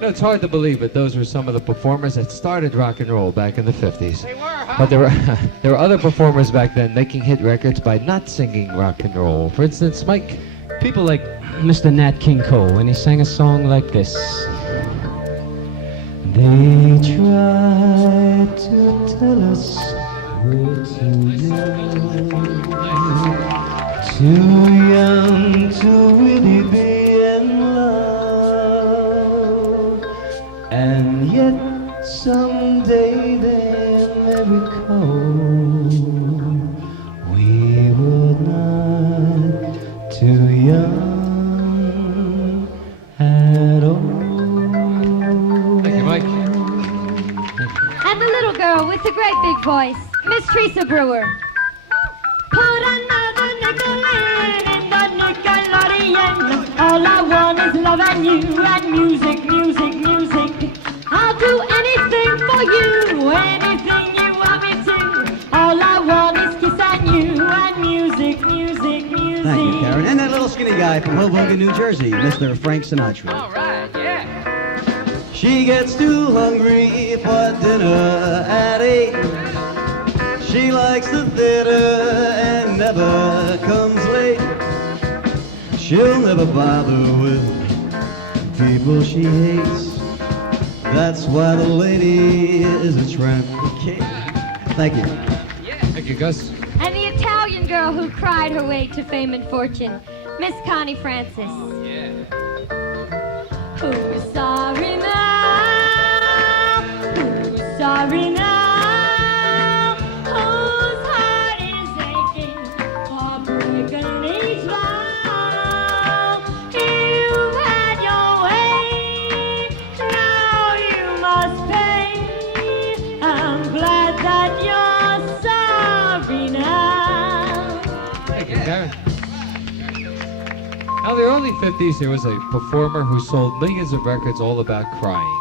You know, it's hard to believe, but those were some of the performers that started rock and roll back in the 50s. They were, huh? But there were other performers back then making hit records by not singing rock and roll. For instance, Mike. People like Mr. Nat King Cole, and he sang a song like this. They tried to tell us we're too young to really be in love, and yet someday they may recall we were not too young at all. Thank you, Mike. And the little girl with the great big voice, Miss Teresa Brewer. Put another nickel in the Nickelodeon. All I want is love and you and music, music, music. I'll do anything for you, anything you want me to. All I want is kiss and you and music, music, music. Thank you, Karen. And that little skinny guy from Hoboken, New Jersey, Mr. Frank Sinatra. All right, yeah. She gets too hungry for dinner at 8. She likes the theater and never comes late. She'll never bother with people she hates. That's why the lady is a tramp. Okay. Thank you. Thank you, Gus. And the Italian girl who cried her way to fame and fortune, Miss Connie Francis. Yeah. Who's sorry now? Who's sorry now? Whose heart is aching for breaking each vow? You've had your way, now you must pay. I'm glad that you're sorry now. Thank you, Karen. Now, in the early 50s, there was a performer who sold millions of records all about crying.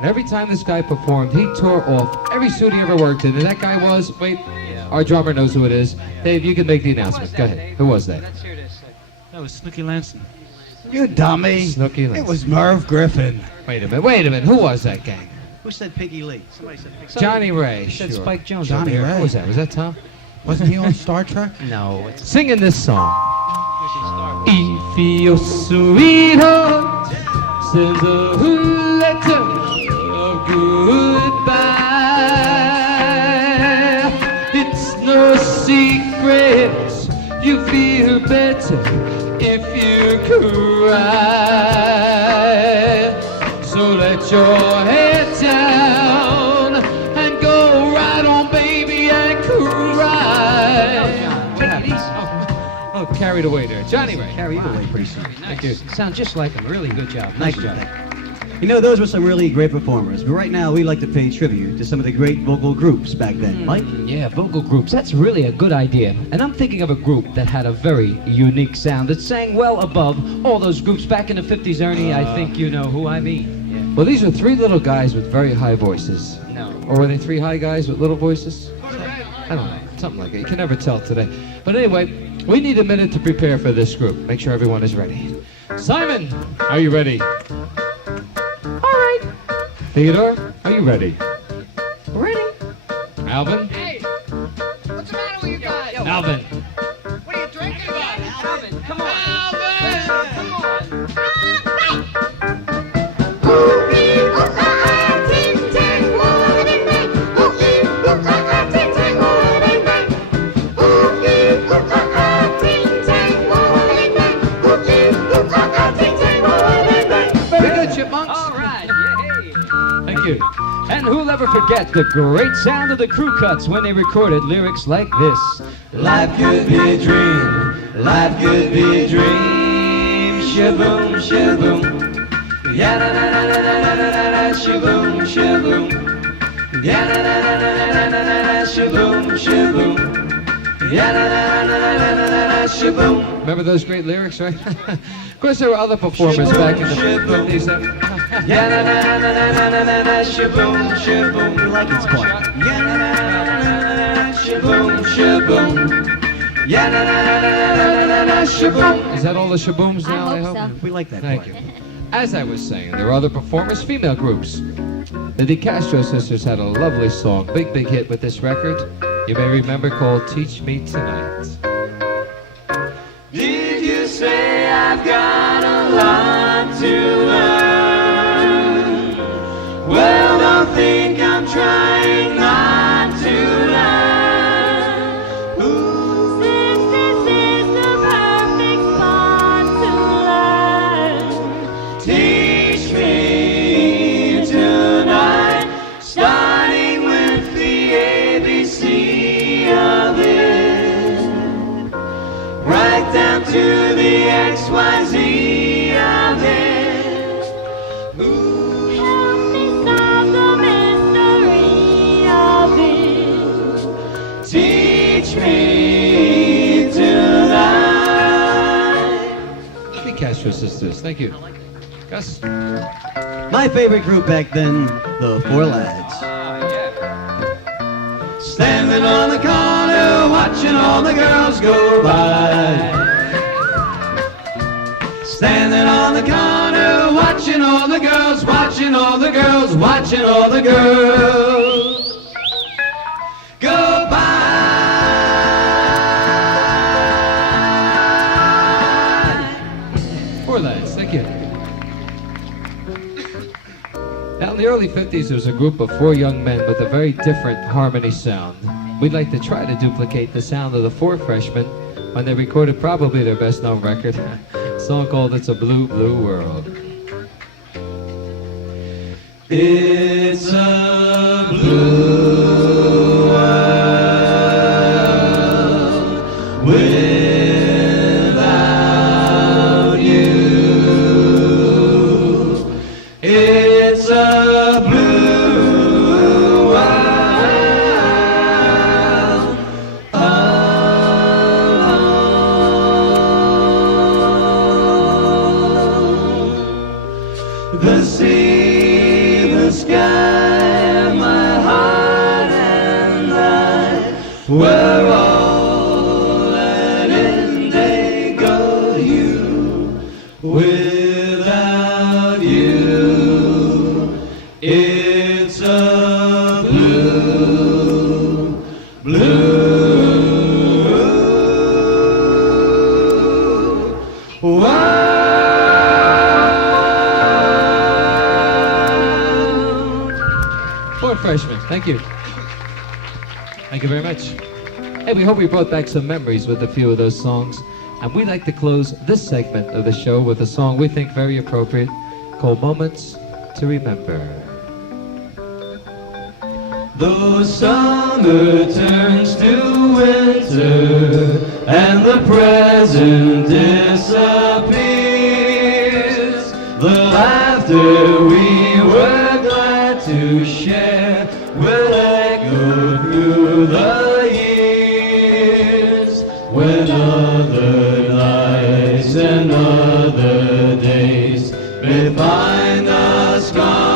And every time this guy performed, he tore off every suit he ever worked in. And that guy was, wait, our drummer knows who it is. Dave, you can make the announcement. Go ahead. Who was that? Let's hear this. That was Snooky Lanson. You dummy. Snooky Lanson. It was Merv Griffin. Wait a minute. Who was that gang? Who said Piggy Lee? Somebody said Piggy Johnny Ray. He said Sure. Spike Jones. Johnny over there. Ray. Who was that? Was that Tom? Wasn't he on Star Trek? No, it's Singing this song. If your sweetheart sends a letter of goodbye, it's no secret you feel better if you cry. So let your head down and go right on, baby, and cry. Oh, carried away there. Johnny Ray. Carry it away pretty soon. Thank you. sound just like him. Really good job. Nice Thank you. job. You know, those were some really great performers. But right now, we like to pay tribute to some of the great vocal groups back then. Mike? Yeah, vocal groups. That's really a good idea. And I'm thinking of a group that had a very unique sound that sang well above all those groups back in the 50s, Ernie. I think you know who I mean. Well, these are three little guys with very high voices. No. Or were they three high guys with little voices? I don't know. Something like it. You can never tell today. But anyway, we need a minute to prepare for this group. Make sure everyone is ready. Simon, are you ready? All right. Theodore, are you ready? Ready. Alvin? Hey, what's the matter with you guys? Alvin. What are you drinking about? Alvin, come on. Come on. Very good, chipmunks. All right, yay. Thank you. And who'll ever forget the great sound of the crew cuts when they recorded lyrics like this. Life could be a dream. Life could be a dream. Shaboom, shaboom. Ya na na na na na na na na. Shaboom, shaboom. Ya na na na na na na na na. Shaboom, shaboom. Ya na na na na na na na. Shaboom. Remember those great lyrics, right? Of course, there were other performers back in the 50s. Ya na na na na na na na na. Shaboom, shaboom. You like it's quiet. Ya na na na na na na. Shaboom, shaboom. Is that all the shabooms now, I hope I hope? so. We like that Thank part. you. As I was saying, there are other performers, female groups. The DeCastro sisters had a lovely song, big hit with this record. You may remember, called Teach Me Tonight. Did you say I've got a lot to learn? Well, don't think I'm trying not to learn. Ooh. Since this is the perfect spot to learn, Teach me tonight, starting with the ABC of it, right down to the XYZ of it. Ooh. help me solve the mystery of it. Teach me tonight. DeCastro sisters, thank you. Gus? My favorite group back then, the Four Lads. Standing on the corner, watching all the girls go by. Standing on the corner, watching all the girls, watching all the girls, watching all the girls go by. Four Lads, thank you. Now, in the early 50s, there was a group of four young men with a very different harmony sound. We'd like to try to duplicate the sound of the Four Freshmen when they recorded probably their best-known record, a song called It's a Blue, Blue World. It's a blue world without you. It's a blue world alone. The sea, the sky, my heart and I were all an indigo hue. Without you, it's a blue, blue world. Four Freshmen, thank you. Thank you very much. Hey, we hope we brought back some memories with a few of those songs. And we'd like to close this segment of the show with a song we think very appropriate called Moments to Remember. Though summer turns to winter and the present disappears, the laughter we were glad to share will echo through the years. When other nights and other days may find us gone,